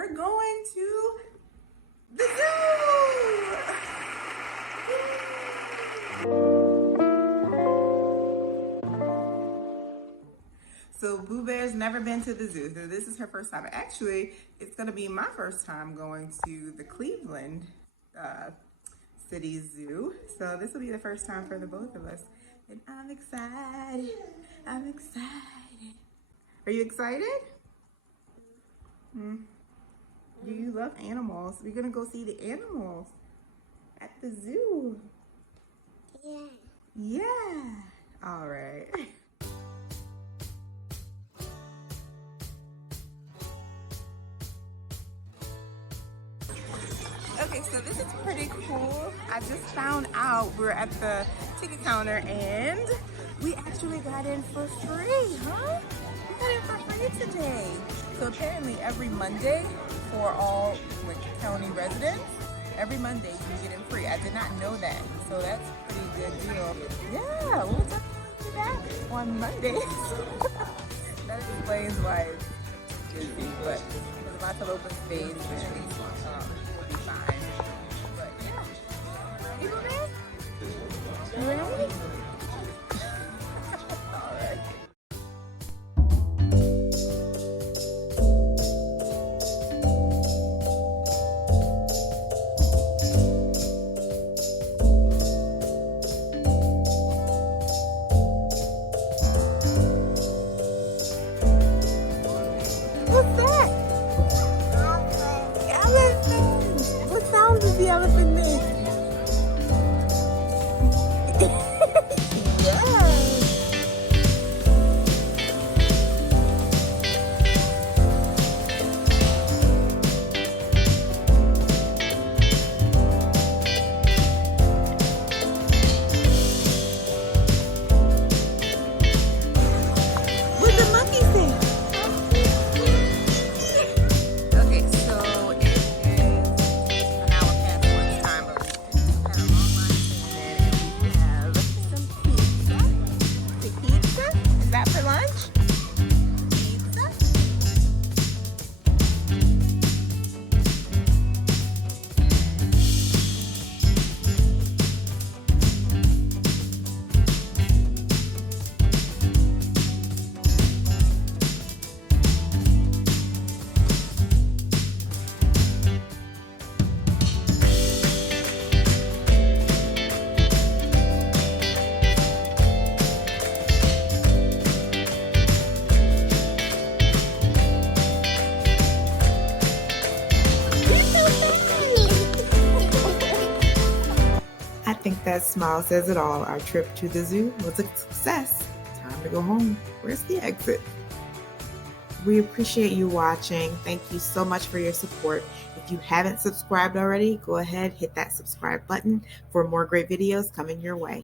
we're going to the zoo. So Boo Bear's never been to the zoo, so this is her first time. Actually, it's gonna be my first time going to the Cleveland City Zoo. So this will be the first time for the both of us. And I'm excited. I'm excited. Are you excited? Do you love animals? We're gonna go see the animals at the zoo. Yeah. Yeah. All right. Okay, so this is pretty cool. I just found out we're at the ticket counter and we actually got in for free, huh? We got in for free today. So apparently every Monday for all county residents, every Monday you get in free. I did not know that, so that's a pretty good deal. Yeah, we'll definitely do that on Mondays. That explains why it's busy, but there's lots of open space and we'll be fine. But yeah, you ready? You ready? All right. What's that? Elephant! What sound does the elephant make? Yes! What's the monkey say? Okay, so it is an hour past lunchtime, but we had a long line and we have some pizza. The pizza? Is that for lunch? Pizza? I think that smile says it all. Our trip to the zoo was a success. Time to go home. Where's the exit? We appreciate you watching. Thank you so much for your support. If you haven't subscribed already, go ahead, hit that subscribe button for more great videos coming your way.